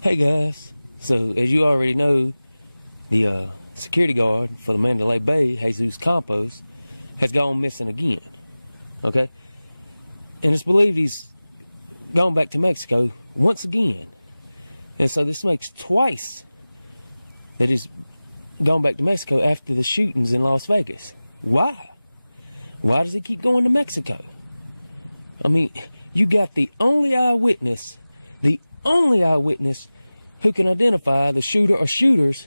Hey guys, so as you already know, the security guard for the Mandalay Bay, Jesus Campos, has gone missing again. Okay, and it's believed he's gone back to Mexico once again, and so this makes twice that he's gone back to Mexico after the shootings in Las Vegas. Why? Why does he keep going to Mexico? I mean, you got the only eyewitness who can identify the shooter or shooters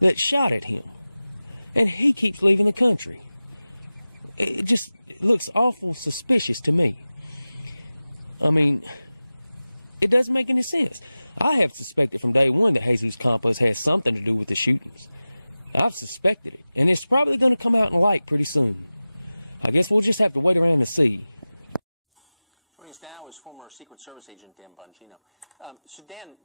that shot at him. And he keeps leaving the country. It just looks awful suspicious to me. I mean, it doesn't make any sense. I have suspected from day one that Jesus Campos has something to do with the shootings. I've suspected it, and it's probably going to come out in light pretty soon. I guess we'll just have to wait around to see. Joining us now is former Secret Service agent Dan Bongino. So Dan,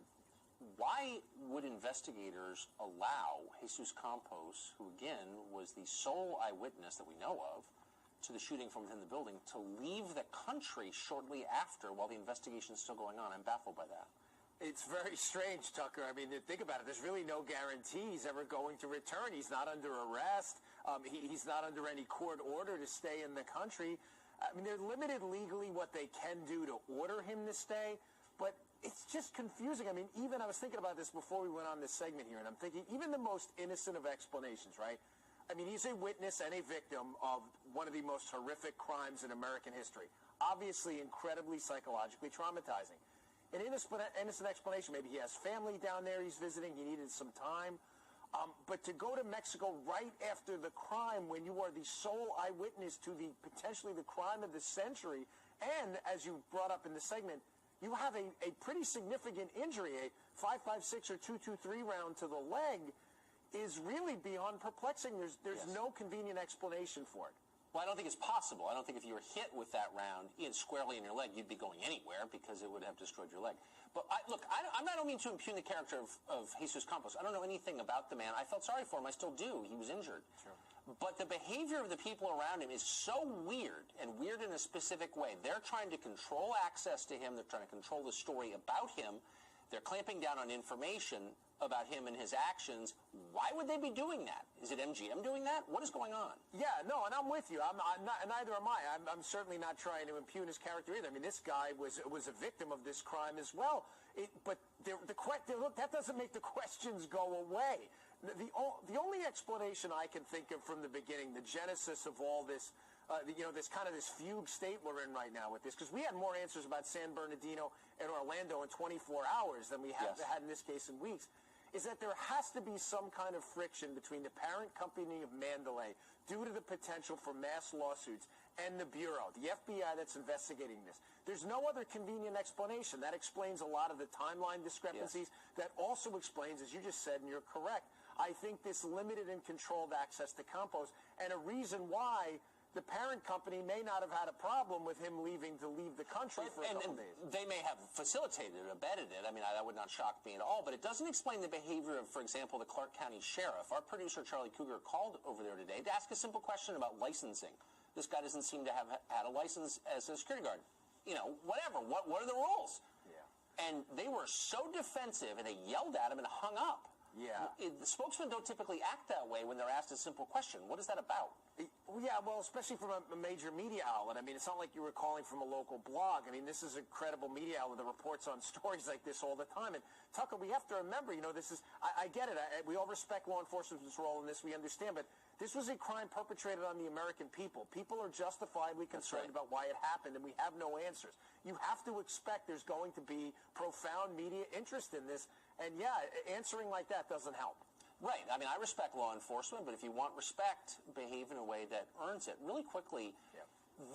why would investigators allow Jesus Campos, who again was the sole eyewitness that we know of to the shooting from within the building, to leave the country shortly after while the investigation is still going on? I'm baffled by that. It's very strange, Tucker. I mean, think about it. There's really no guarantee he's ever going to return. He's not under arrest. He's not under any court order to stay in the country. I mean, they're limited legally what they can do to order him to stay, but it's just confusing. I mean, even I was thinking about this before we went on this segment here, and I'm thinking even the most innocent of explanations, right? I mean, he's a witness and a victim of one of the most horrific crimes in American history. Obviously, incredibly psychologically traumatizing. An innocent explanation, maybe he has family down there he's visiting, he needed some time. But to go to Mexico right after the crime when you are the sole eyewitness to potentially the crime of the century, and as you brought up in the segment, you have a pretty significant injury, a 5.56 or 2.23 round to the leg, is really beyond perplexing. There's yes. No convenient explanation for it. Well, I don't think it's possible. I don't think if you were hit with that round squarely in your leg, you'd be going anywhere because it would have destroyed your leg. But I don't mean to impugn the character of Jesus Campos. I don't know anything about the man. I felt sorry for him. I still do. He was injured. Sure. But the behavior of the people around him is so weird, and weird in a specific way. They're trying to control access to him. They're trying to control the story about him. They're clamping down on information about him and his actions. Why would they be doing that? Is it MGM doing that? What is going on? Yeah, no, and I'm with you. I'm not, neither am I. I'm certainly not trying to impugn his character either. I mean, this guy was a victim of this crime as well. But look, that doesn't make the questions go away. The only explanation I can think of from the beginning, the genesis of all this, this fugue state we're in right now with this, because we had more answers about San Bernardino and Orlando in 24 hours than we have had in this case in weeks, is that there has to be some kind of friction between the parent company of Mandalay due to the potential for mass lawsuits and the Bureau, the FBI that's investigating this. There's no other convenient explanation. That explains a lot of the timeline discrepancies. Yes. That also explains, as you just said, and you're correct, I think this limited and controlled access to Campos, and a reason why the parent company may not have had a problem with him leaving to leave the country for a couple days. They may have facilitated it, abetted it. I mean, that would not shock me at all. But it doesn't explain the behavior of, for example, the Clark County Sheriff. Our producer, Charlie Cougar, called over there today to ask a simple question about licensing. This guy doesn't seem to have had a license as a security guard. You know, whatever. What are the rules? Yeah. And they were so defensive, and they yelled at him and hung up. Yeah. The spokesmen don't typically act that way when they're asked a simple question. What is that about? Yeah, well, especially from a major media outlet. I mean, it's not like you were calling from a local blog. I mean, this is a credible media outlet that reports on stories like this all the time. And, Tucker, we have to remember, this is, I get it. We all respect law enforcement's role in this. We understand. But this was a crime perpetrated on the American people. People are justifiably concerned about why it happened, and we have no answers. You have to expect there's going to be profound media interest in this. And, yeah, answering like that doesn't help. Right. I mean, I respect law enforcement, but if you want respect, behave in a way that earns it. Really quickly,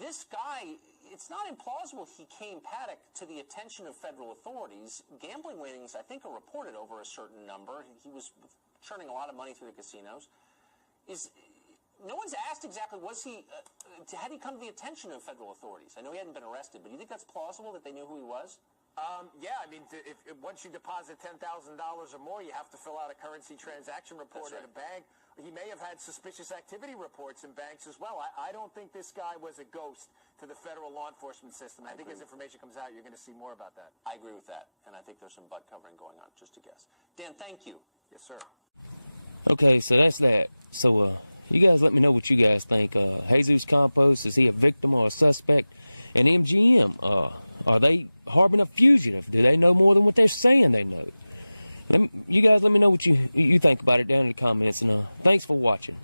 This guy, it's not implausible he came paddock to the attention of federal authorities. Gambling winnings, I think, are reported over a certain number. He was churning a lot of money through the casinos. No one's asked exactly, had he come to the attention of federal authorities? I know he hadn't been arrested, but do you think that's plausible that they knew who he was? Yeah, I mean, if once you deposit $10,000 or more, you have to fill out a currency transaction report at a bank. He may have had suspicious activity reports in banks as well. I don't think this guy was a ghost to the federal law enforcement system. I think as information comes out, you're going to see more about that. I agree with that, and I think there's some butt covering going on, just a guess. Dan, thank you. Yes, sir. Okay, so that's that. So, you guys let me know what you guys think. Jesus Campos, is he a victim or a suspect? And MGM, are they harboring a fugitive? Do they know more than what they're saying they know? You guys let me know what you think about it down in the comments, and thanks for watching.